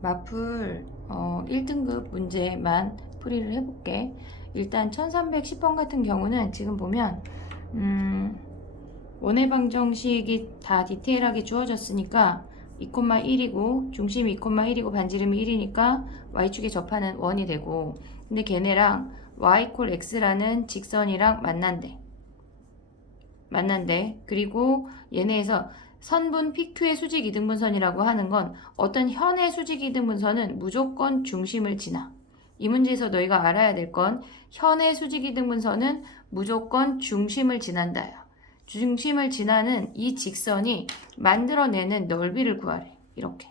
마플 1등급 문제만 풀이를 해볼게. 일단 1310번 같은 경우는 지금 보면 원의 방정식이 다 디테일하게 주어졌으니까 2,1이고 중심이 2,1이고 반지름이 1이니까 y축에 접하는 원이 되고, 근데 걔네랑 y 콜 x라는 직선이랑 만난대. 그리고 얘네에서 선분 PQ의 수직 이등분선이라고 하는 건 어떤 현의 수직 이등분선은 무조건 중심을 지나. 이 문제에서 너희가 알아야 될 건 현의 수직 이등분선은 무조건 중심을 지난다야. 중심을 지나는 이 직선이 만들어내는 넓이를 구하래. 이렇게.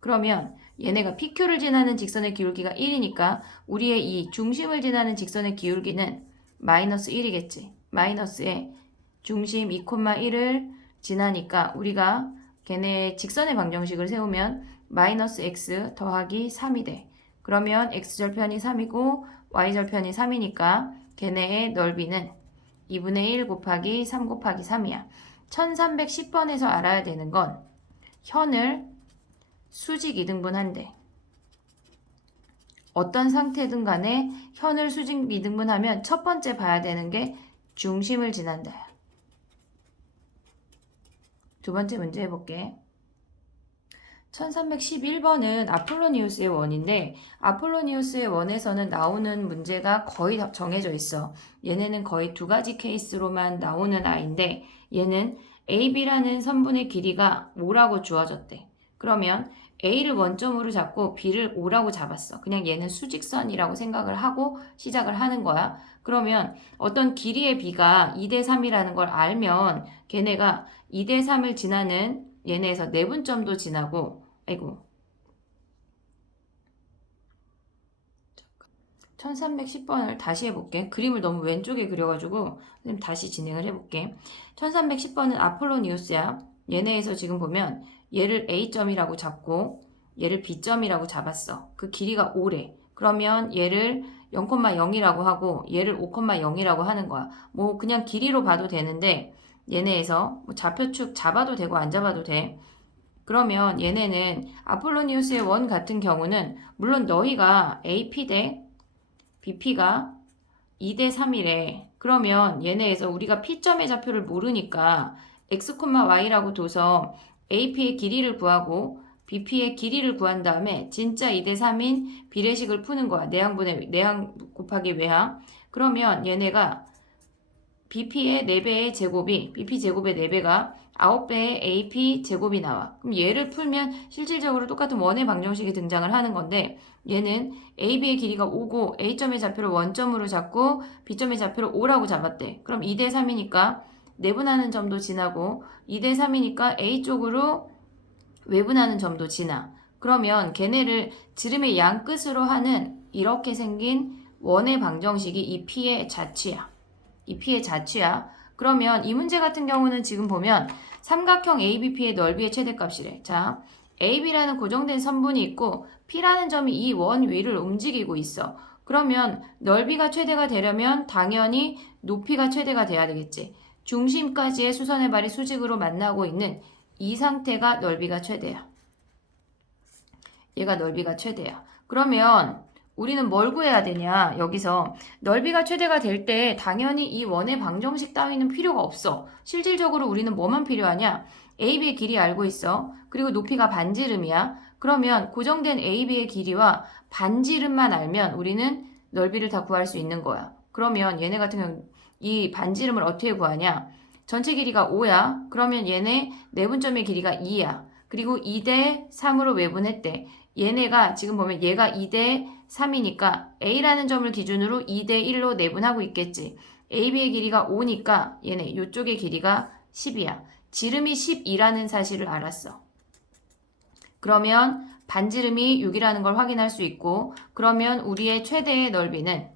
그러면 얘네가 PQ를 지나는 직선의 기울기가 1이니까 우리의 이 중심을 지나는 직선의 기울기는 마이너스 1이겠지. 마이너스에 중심 2,1을 지나니까 우리가 걔네 직선의 방정식을 세우면 마이너스 x 더하기 3이 돼. 그러면 x절편이 3이고 y절편이 3이니까 걔네의 넓이는 2분의 1 곱하기 3 곱하기 3이야. 1310번에서 알아야 되는 건 현을 수직 이등분한대. 어떤 상태든 간에 현을 수직 이등분하면 첫 번째 봐야 되는 게 중심을 지난다야. 두 번째 문제 해볼게. 1311번은 아폴로니우스의 원인데, 아폴로니우스의 원에서는 나오는 문제가 거의 다 정해져 있어. 얘네는 거의 두 가지 케이스로만 나오는 아이인데, 얘는 AB라는 선분의 길이가 5라고 주어졌대. 그러면 A를 원점으로 잡고 B를 5라고 잡았어. 그냥 얘는 수직선이라고 생각을 하고 시작을 하는 거야. 그러면 어떤 길이의 B가 2대 3이라는 걸 알면 걔네가 2대 3을 지나는 얘네에서 내분점도 지나고, 아이고, 1310번을 다시 해볼게. 그림을 너무 왼쪽에 그려가지고 선생님 다시 진행을 해볼게. 1310번은 아폴로니우스야. 얘네에서 지금 보면 얘를 A점이라고 잡고 얘를 B점이라고 잡았어. 그 길이가 5래. 그러면 얘를 0,0이라고 하고 얘를 5,0이라고 하는 거야. 뭐 그냥 길이로 봐도 되는데 얘네에서 뭐 좌표축 잡아도 되고 안 잡아도 돼. 그러면 얘네는 아폴로니우스의 원 같은 경우는 물론 너희가 AP 대 BP가 2대 3이래. 그러면 얘네에서 우리가 P점의 좌표를 모르니까 x, y라고 둬서 AP의 길이를 구하고 BP의 길이를 구한 다음에 진짜 2대 3인 비례식을 푸는 거야. 내항 곱하기 외항. 그러면 얘네가 BP의 4배의 제곱이 BP 제곱의 4배가 9배의 AP 제곱이 나와. 그럼 얘를 풀면 실질적으로 똑같은 원의 방정식이 등장을 하는 건데, 얘는 AB의 길이가 5고 A점의 좌표를 원점으로 잡고 B점의 좌표를 5라고 잡았대. 그럼 2대 3이니까 내분하는 점도 지나고 2대 3이니까 A 쪽으로 외분하는 점도 지나. 그러면 걔네를 지름의 양 끝으로 하는 이렇게 생긴 원의 방정식이 이 P의 자취야. 이 P의 자취야. 그러면 이 문제 같은 경우는 지금 보면 삼각형 ABP의 넓이의 최대값이래. 자, AB라는 고정된 선분이 있고 P라는 점이 이 원 위를 움직이고 있어. 그러면 넓이가 최대가 되려면 당연히 높이가 최대가 돼야 되겠지. 중심까지의 수선의 발이 수직으로 만나고 있는 이 상태가 넓이가 최대야. 얘가 넓이가 최대야. 그러면 우리는 뭘 구해야 되냐? 여기서 넓이가 최대가 될 때 당연히 이 원의 방정식 따위는 필요가 없어. 실질적으로 우리는 뭐만 필요하냐? AB의 길이 알고 있어. 그리고 높이가 반지름이야. 그러면 고정된 AB의 길이와 반지름만 알면 우리는 넓이를 다 구할 수 있는 거야. 그러면 얘네 같은 경우 이 반지름을 어떻게 구하냐? 전체 길이가 5야. 그러면 얘네 내분점의 길이가 2야. 그리고 2대 3으로 외분했대. 얘네가 지금 보면 얘가 2대 3이니까 A라는 점을 기준으로 2대 1로 내분하고 있겠지. AB의 길이가 5니까 얘네 이쪽의 길이가 10이야. 지름이 12라는 사실을 알았어. 그러면 반지름이 6이라는 걸 확인할 수 있고, 그러면 우리의 최대의 넓이는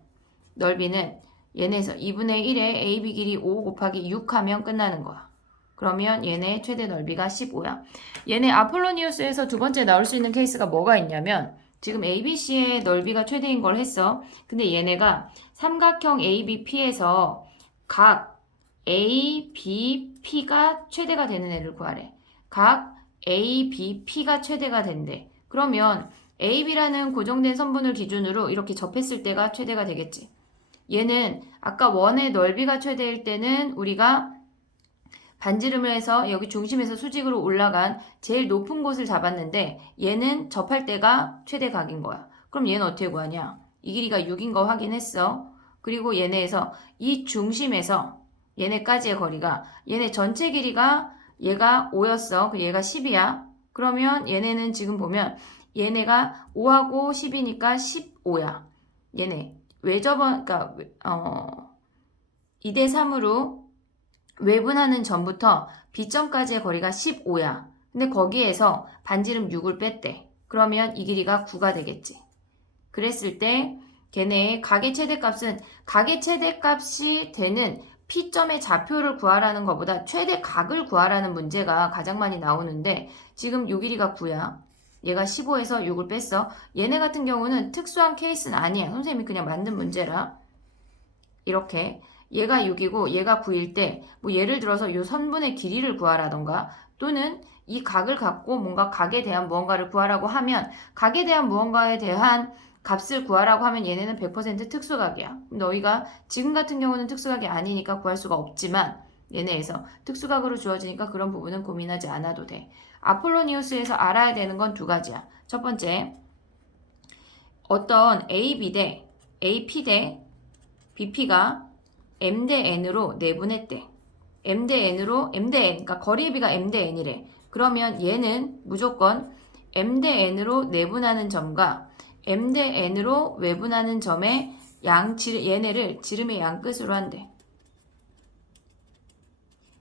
얘네에서 2분의 1에 AB 길이 5 곱하기 6 하면 끝나는 거야. 그러면 얘네 최대 넓이가 15야. 얘네 아폴로니우스에서 두 번째 나올 수 있는 케이스가 뭐가 있냐면 지금 ABC의 넓이가 최대인 걸 했어. 근데 얘네가 삼각형 ABP에서 각 ABP가 최대가 되는 애를 구하래. 각 A, B, P가 최대가 된대. 그러면 A, B라는 고정된 선분을 기준으로 이렇게 접했을 때가 최대가 되겠지. 얘는 아까 원의 넓이가 최대일 때는 우리가 반지름을 해서 여기 중심에서 수직으로 올라간 제일 높은 곳을 잡았는데 얘는 접할 때가 최대 각인 거야. 그럼 얘는 어떻게 구하냐? 이 길이가 6인 거 확인했어. 그리고 얘네에서 이 중심에서 얘네까지의 거리가 얘네 전체 길이가 얘가 5였어. 얘가 10이야. 그러면 얘네는 지금 보면 얘네가 5하고 10이니까 15야. 얘네 외접은 그러니까 2대 3으로 외분하는 전부터 B점까지의 거리가 15야. 근데 거기에서 반지름 6을 뺐대. 그러면 이 길이가 9가 되겠지. 그랬을 때 걔네의 각의 최대값은 각의 최대값이 되는 P점의 좌표를 구하라는 것보다 최대각을 구하라는 문제가 가장 많이 나오는데 지금 요 길이가 9야. 얘가 15에서 6을 뺐어. 얘네 같은 경우는 특수한 케이스는 아니야. 선생님이 그냥 만든 문제라. 이렇게 얘가 6이고 얘가 9일 때 뭐 예를 들어서 요 선분의 길이를 구하라던가 또는 이 각을 갖고 뭔가 각에 대한 무언가를 구하라고 하면 각에 대한 무언가에 대한 값을 구하라고 하면 얘네는 100% 특수각이야. 너희가 지금 같은 경우는 특수각이 아니니까 구할 수가 없지만 얘네에서 특수각으로 주어지니까 그런 부분은 고민하지 않아도 돼. 아폴로니우스에서 알아야 되는 건 두 가지야. 첫 번째, 어떤 AB 대 AP 대 BP가 M 대 N으로 내분했대. M 대 N으로, M 대 N, 그러니까 거리비가 M 대 N이래. 그러면 얘는 무조건 M 대 N으로 내분하는 점과 M 대 N으로 외분하는 점의 얘네를 지름의 양끝으로 한대.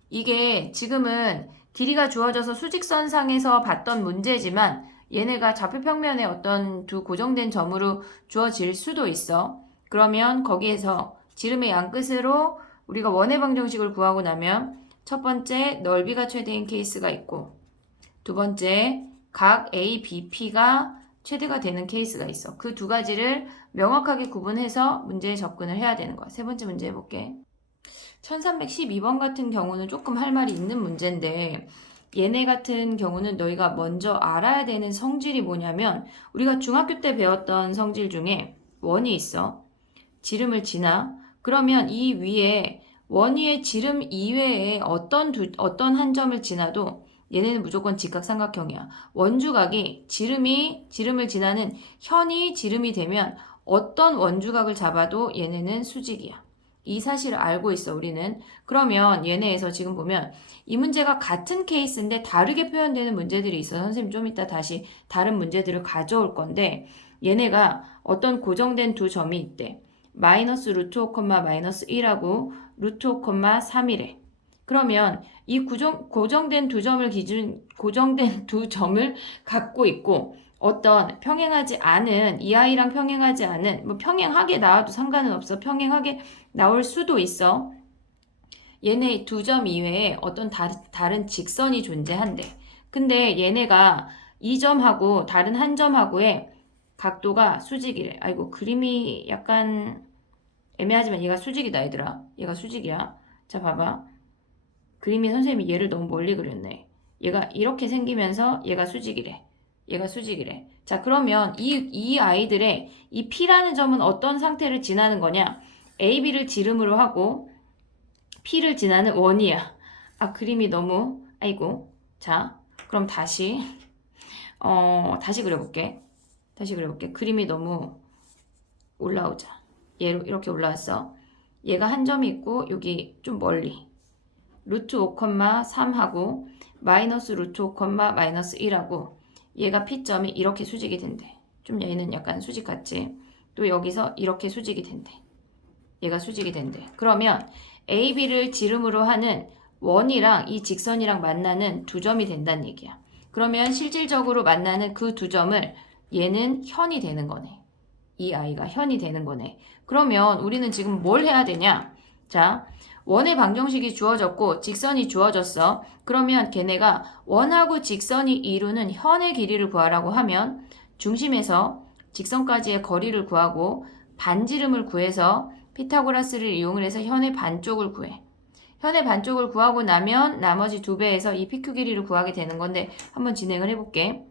이게 지금은 길이가 주어져서 수직선상에서 봤던 문제지만 얘네가 좌표평면에 어떤 두 고정된 점으로 주어질 수도 있어. 그러면 거기에서 지름의 양끝으로 우리가 원의 방정식을 구하고 나면 첫 번째 넓이가 최대인 케이스가 있고 두 번째 각 ABP가 최대가 되는 케이스가 있어. 그 두 가지를 명확하게 구분해서 문제에 접근을 해야 되는 거야. 세 번째 문제 해볼게. 1312번 같은 경우는 조금 할 말이 있는 문제인데 얘네 같은 경우는 너희가 먼저 알아야 되는 성질이 뭐냐면 우리가 중학교 때 배웠던 성질 중에 원이 있어. 지름을 지나. 그러면 이 위에 원 위에 지름 이외에 어떤 한 점을 지나도 얘네는 무조건 직각삼각형이야. 원주각이 지름을 지나는 현이 지름이 되면 어떤 원주각을 잡아도 얘네는 수직이야. 이 사실을 알고 있어, 우리는. 그러면 얘네에서 지금 보면 이 문제가 같은 케이스인데 다르게 표현되는 문제들이 있어. 선생님 좀 이따 다시 다른 문제들을 가져올 건데 얘네가 어떤 고정된 두 점이 있대. 마이너스 루트 5, 마이너스 1하고 루트 5, 3이래. 그러면 이 고정된 두 점을 갖고 있고 어떤 평행하지 않은 이 아이랑 평행하지 않은 뭐 평행하게 나와도 상관은 없어. 평행하게 나올 수도 있어. 얘네 두 점 이외에 어떤 다른 직선이 존재한대. 근데 얘네가 이 점하고 다른 한 점하고의 각도가 수직이래. 아이고 그림이 약간 애매하지만 얘가 수직이다 얘들아. 얘가 수직이야. 자 봐봐. 그림이 선생님이 얘를 너무 멀리 그렸네. 얘가 이렇게 생기면서 얘가 수직이래. 얘가 수직이래. 자 그러면 이 아이들의 이 P라는 점은 어떤 상태를 지나는 거냐? AB를 지름으로 하고 P를 지나는 원이야. 아 그림이 너무 아이고. 자 그럼 다시 그려볼게. 그림이 너무 올라오자. 얘로 이렇게 올라왔어. 얘가 한 점이 있고 여기 좀 멀리 루트 5, 3하고 마이너스 루트 5, 마이너스 1하고 얘가 P점이 이렇게 수직이 된대. 좀 얘는 약간 수직 같지? 또 여기서 이렇게 수직이 된대. 얘가 수직이 된대. 그러면 AB를 지름으로 하는 원이랑 이 직선이랑 만나는 두 점이 된다는 얘기야. 그러면 실질적으로 만나는 그 두 점을 얘는 현이 되는 거네. 이 아이가 현이 되는 거네. 그러면 우리는 지금 뭘 해야 되냐? 자, 원의 방정식이 주어졌고 직선이 주어졌어. 그러면 걔네가 원하고 직선이 이루는 현의 길이를 구하라고 하면 중심에서 직선까지의 거리를 구하고 반지름을 구해서 피타고라스를 이용을 해서 현의 반쪽을 구해. 현의 반쪽을 구하고 나면 나머지 2배에서 이 PQ 길이를 구하게 되는 건데 한번 진행을 해볼게.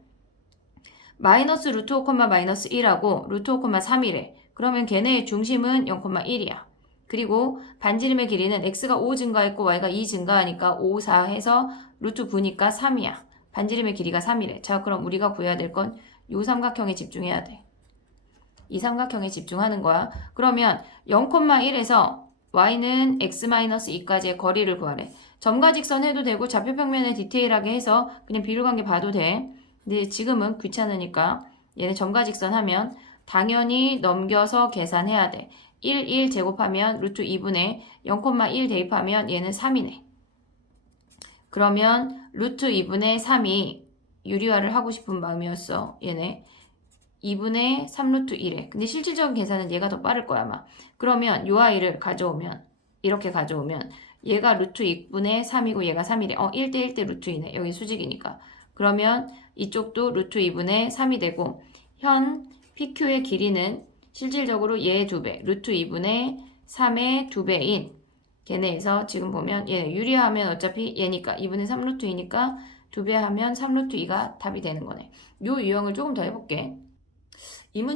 마이너스 루트 5, 마이너스 1하고 루트 5, 3이래. 그러면 걔네의 중심은 0,1이야. 그리고 반지름의 길이는 x가 5 증가했고 y가 2 증가하니까 5, 4 해서 루트 9니까 3이야. 반지름의 길이가 3이래. 자, 그럼 우리가 구해야 될 건 이 삼각형에 집중해야 돼. 이 삼각형에 집중하는 거야. 그러면 0,1에서 y는 x-2까지의 거리를 구하래. 점과 직선 해도 되고 좌표평면에 디테일하게 해서 그냥 비율관계 봐도 돼. 근데 지금은 귀찮으니까 얘네 점과 직선 하면 당연히 넘겨서 계산해야 돼. 1 제곱하면 루트 2분의 0,1 대입하면 얘는 3이네. 그러면 루트 2분의 3이 유리화를 하고 싶은 마음이었어. 얘네 2분의 3루트 1에. 근데 실질적인 계산은 얘가 더 빠를 거야 아마. 그러면 요 아이를 가져오면 이렇게 가져오면 얘가 루트 2분의 3이고 얘가 3이래. 1대 1대 루트 2네. 여기 수직이니까. 그러면 이쪽도 루트 2분의 3이 되고 현 PQ의 길이는 실질적으로 얘의 2배, 루트 2분의 3의 2배인 걔네에서 지금 보면 얘 유리하면 어차피 얘니까 2분의 3 루트 2니까 2배 하면 3 루트 2가 답이 되는 거네. 요 유형을 조금 더 해볼게. 이